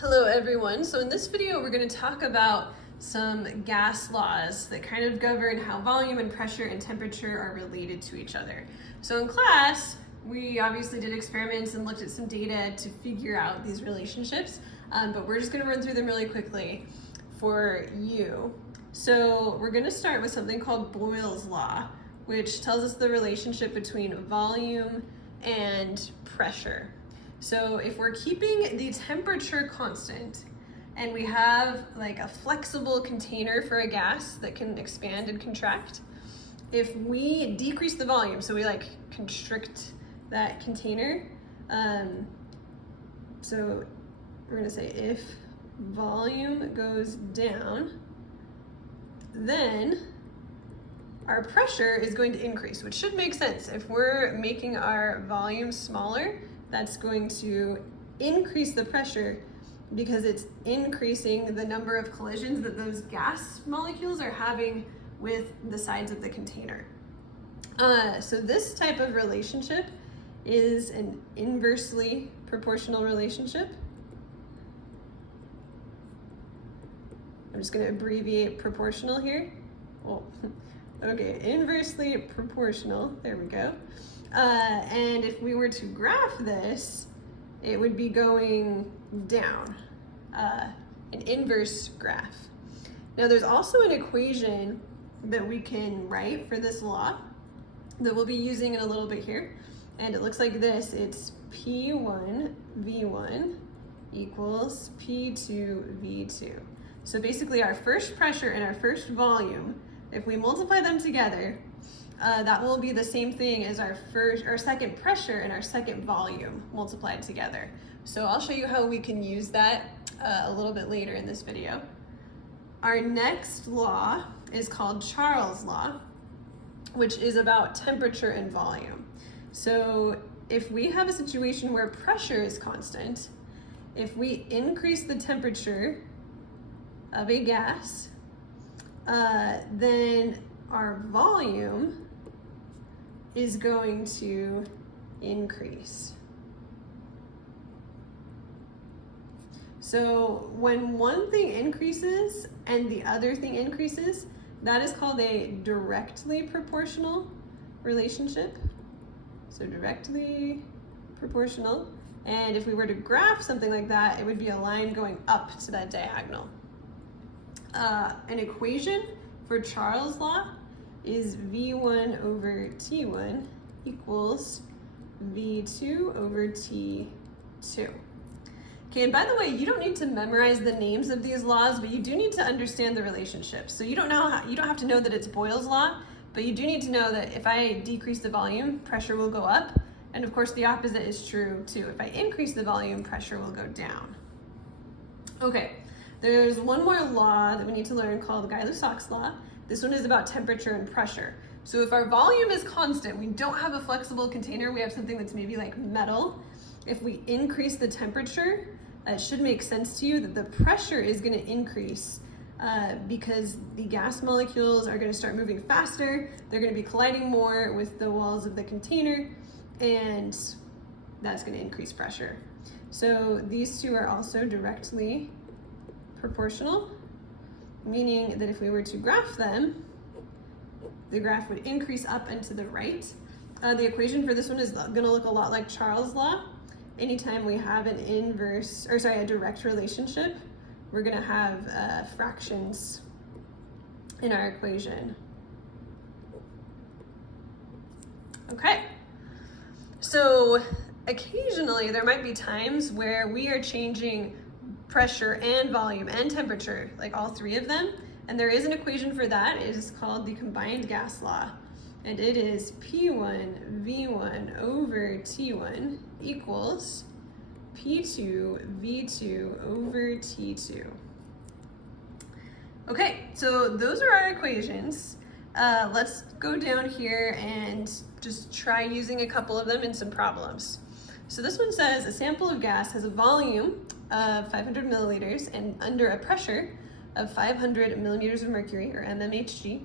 Hello everyone. So in this video we're going to talk about some gas laws that kind of govern how volume and pressure and temperature are related to each other. So in class we obviously did experiments and looked at some data to figure out these relationships, but we're just going to run through them really quickly for you. So we're going to start with something called Boyle's law, which tells us the relationship between volume and pressure. So if we're keeping the temperature constant and we have like a flexible container for a gas that can expand and contract, if we decrease the volume, so we like constrict that container, so we're gonna say if volume goes down, then our pressure is going to increase, which should make sense. If we're making our volume smaller, that's going to increase the pressure because it's increasing the number of collisions that those gas molecules are having with the sides of the container. So this type of relationship is an inversely proportional relationship. I'm just going to abbreviate proportional here. Oh, okay, inversely proportional, there we go. And if we were to graph this, it would be going down, an inverse graph. Now there's also an equation that we can write for this law that we'll be using in a little bit here. And it looks like this. It's P1 V1 equals P2 V2. So basically our first pressure and our first volume, if we multiply them together, that will be the same thing as our second pressure and our second volume multiplied together. So I'll show you how we can use that a little bit later in this video. Our next law is called Charles' law, which is about temperature and volume. So if we have a situation where pressure is constant, if we increase the temperature of a gas, then our volume is going to increase. So when one thing increases and the other thing increases, that is called a directly proportional relationship. So directly proportional. And if we were to graph something like that, it would be a line going up to that diagonal. An equation for Charles' law is V1 over T1 equals V2 over T2. Okay, and by the way, you don't need to memorize the names of these laws, but you do need to understand the relationships. So you don't have to know that it's Boyle's law, but you do need to know that if I decrease the volume, pressure will go up. And of course, the opposite is true too. If I increase the volume, pressure will go down. Okay, there's one more law that we need to learn called Gay-Lussac's law. This one is about temperature and pressure. So if our volume is constant, we don't have a flexible container, we have something that's maybe like metal. If we increase the temperature, it should make sense to you that the pressure is going to increase because the gas molecules are going to start moving faster, they're going to be colliding more with the walls of the container, and that's going to increase pressure. So these two are also directly proportional, meaning that if we were to graph them, the graph would increase up and to the right. The equation for this one is going to look a lot like Charles' law. Anytime we have a direct relationship, we're going to have fractions in our equation. Okay, so occasionally there might be times where we are changing pressure and volume and temperature, like all three of them. And there is an equation for that. It is called the combined gas law. And it is P1 V1 over T1 equals P2 V2 over T2. Okay, so those are our equations. Let's go down here and just try using a couple of them in some problems. So this one says a sample of gas has a volume of 500 milliliters and under a pressure of 500 millimeters of mercury, or mmHg.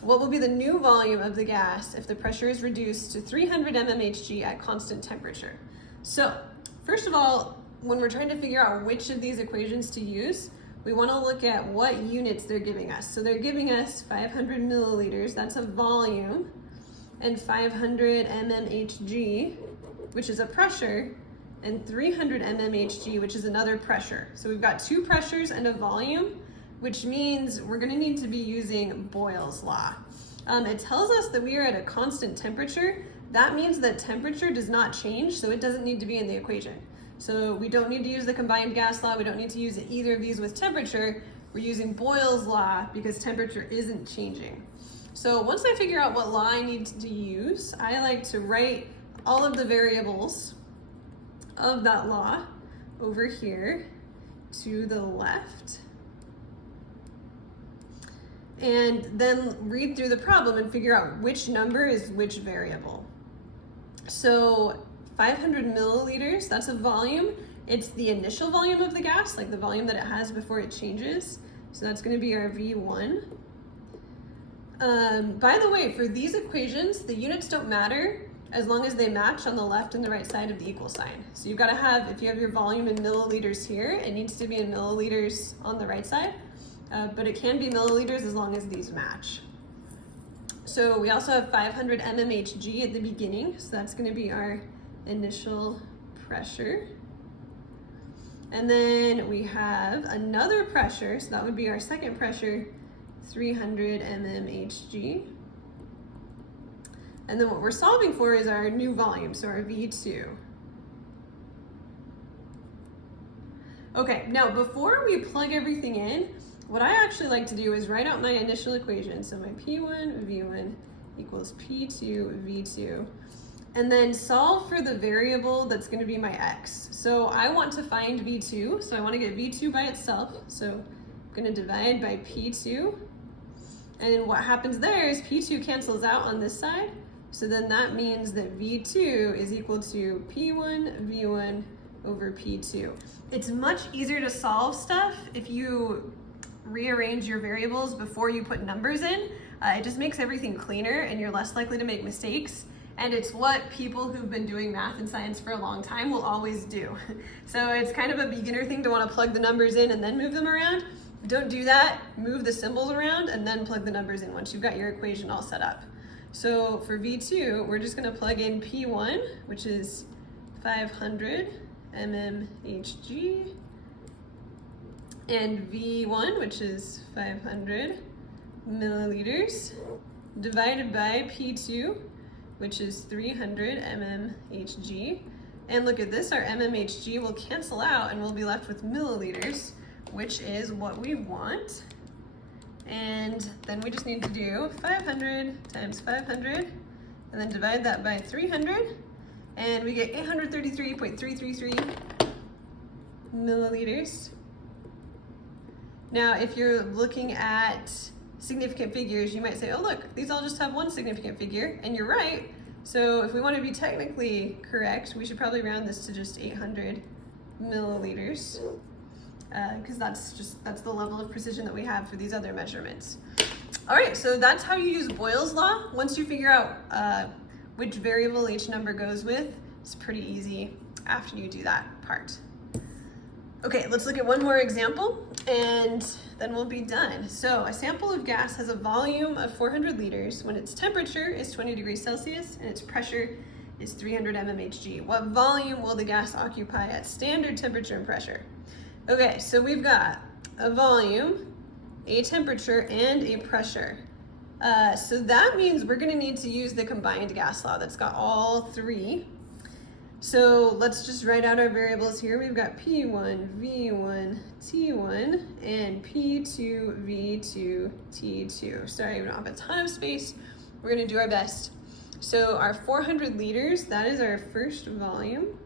What will be the new volume of the gas if the pressure is reduced to 300 mmHg at constant temperature? So first of all, when we're trying to figure out which of these equations to use, we want to look at what units they're giving us. So they're giving us 500 milliliters, that's a volume, and 500 mmHg, which is a pressure, and 300 mmHg, which is another pressure. So we've got two pressures and a volume, which means we're going to need to be using Boyle's law. It tells us that we are at a constant temperature. That means that temperature does not change, so it doesn't need to be in the equation. So we don't need to use the combined gas law. We don't need to use either of these with temperature. We're using Boyle's law because temperature isn't changing. So once I figure out what law I need to use, I like to write all of the variables of that law over here to the left, and then read through the problem and figure out which number is which variable. So 500 milliliters, that's a volume. It's the initial volume of the gas, like the volume that it has before it changes. So that's gonna be our V1. By the way, for these equations, the units don't matter as long as they match on the left and the right side of the equal sign. So you've gotta have, if you have your volume in milliliters here, it needs to be in milliliters on the right side, but it can be milliliters as long as these match. So we also have 500 mmHg at the beginning, so that's gonna be our initial pressure. And then we have another pressure, so that would be our second pressure, 300 mmHg. And then what we're solving for is our new volume, so our V2. Okay, now before we plug everything in, what I actually like to do is write out my initial equation. So my P1 V1 equals P2 V2. And then solve for the variable that's going to be my x. So I want to find V2, so I want to get V2 by itself. So I'm going to divide by P2. And then what happens there is P2 cancels out on this side. So then that means that V2 is equal to P1 V1 over P2. It's much easier to solve stuff if you rearrange your variables before you put numbers in. It just makes everything cleaner and you're less likely to make mistakes. And it's what people who've been doing math and science for a long time will always do. So it's kind of a beginner thing to want to plug the numbers in and then move them around. Don't do that, move the symbols around and then plug the numbers in once you've got your equation all set up. So for V2, we're just going to plug in P1, which is 500 mmHg, and V1, which is 500 milliliters, divided by P2, which is 300 mmHg. And look at this, our mmHg will cancel out and we'll be left with milliliters, which is what we want. And then we just need to do 500 times 500 and then divide that by 300 and we get 833.333 milliliters. Now, if you're looking at significant figures, you might say, oh look, these all just have one significant figure, and you're right. So if we want to be technically correct, we should probably round this to just 800 milliliters. Because that's the level of precision that we have for these other measurements. All right, so that's how you use Boyle's law. Once you figure out which variable each number goes with, it's pretty easy after you do that part. Okay, let's look at one more example and then we'll be done. So a sample of gas has a volume of 400 liters when its temperature is 20 degrees Celsius and its pressure is 300 mmHg. What volume will the gas occupy at standard temperature and pressure? Okay, so we've got a volume, a temperature, and a pressure. So that means we're gonna need to use the combined gas law that's got all three. So let's just write out our variables here. We've got P1, V1, T1, and P2, V2, T2. Sorry, we don't have a ton of space. We're gonna do our best. So our 400 liters, that is our first volume.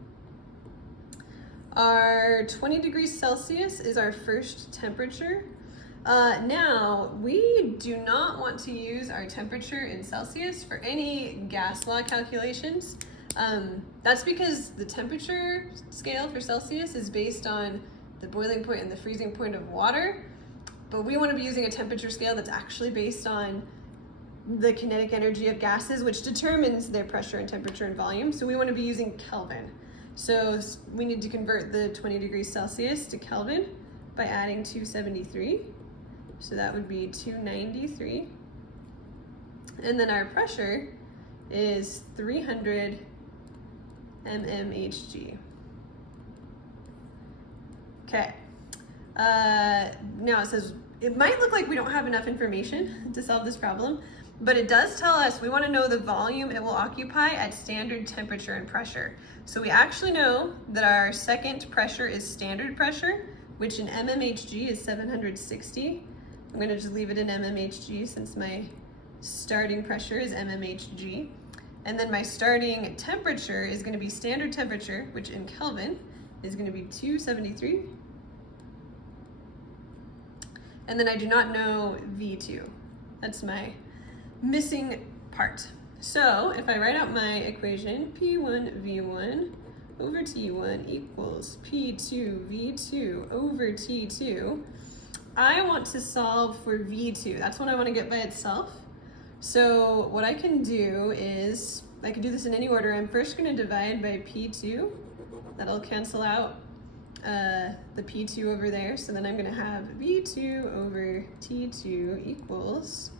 Our 20 degrees Celsius is our first temperature. Now, we do not want to use our temperature in Celsius for any gas law calculations. That's because the temperature scale for Celsius is based on the boiling point and the freezing point of water, but we want to be using a temperature scale that's actually based on the kinetic energy of gases, which determines their pressure and temperature and volume. So we want to be using Kelvin. So we need to convert the 20 degrees Celsius to Kelvin by adding 273. So that would be 293. And then our pressure is 300 mmHg. Okay. Now it says, it might look like we don't have enough information to solve this problem, but it does tell us we want to know the volume it will occupy at standard temperature and pressure. So we actually know that our second pressure is standard pressure, which in mmHg is 760. I'm going to just leave it in mmHg since my starting pressure is mmHg. And then my starting temperature is going to be standard temperature, which in Kelvin is going to be 273. And then I do not know V2. That's my missing part. So if I write out my equation, P1 V1 over T1 equals P2 V2 over T2, I want to solve for V2. That's what I want to get by itself. So what I can do is, I can do this in any order. I'm first going to divide by P2. That'll cancel out the P2 over there. So then I'm going to have V2 over T2 equals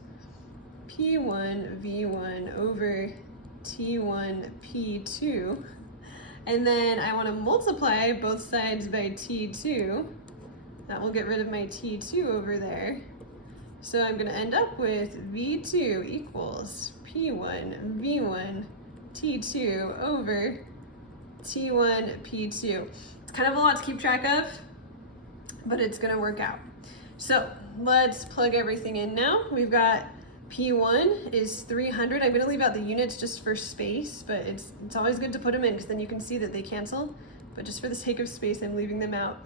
P1 V1 over T1 P2. And then I want to multiply both sides by T2. That will get rid of my T2 over there. So I'm going to end up with V2 equals P1 V1 T2 over T1 P2. It's kind of a lot to keep track of, but it's going to work out. So let's plug everything in now. We've got P1 is 300. I'm going to leave out the units just for space, but it's always good to put them in because then you can see that they cancel. But just for the sake of space, I'm leaving them out.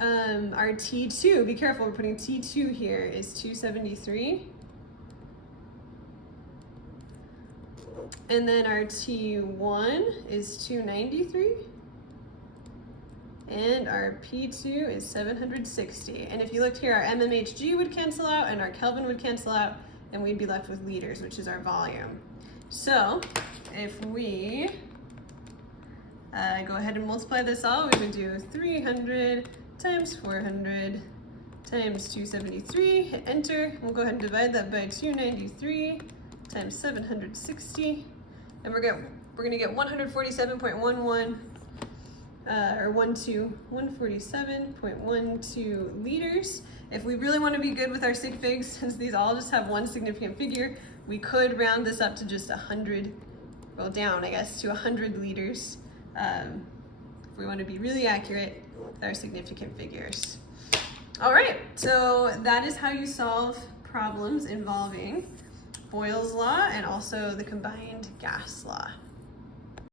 Our T2, be careful, we're putting T2 here, is 273. And then our T1 is 293. And our P2 is 760. And if you looked here, our mmHg would cancel out and our Kelvin would cancel out, and we'd be left with liters, which is our volume. So if we go ahead and multiply this all, we would do 300 times 400 times 273, hit enter. We'll go ahead and divide that by 293 times 760, and we're gonna get 147.11 or 147.12 liters. If we really want to be good with our sig figs, since these all just have one significant figure, we could round this up to just 100, well down I guess, to 100 liters. If we want to be really accurate with our significant figures. All right, so that is how you solve problems involving Boyle's law and also the combined gas law.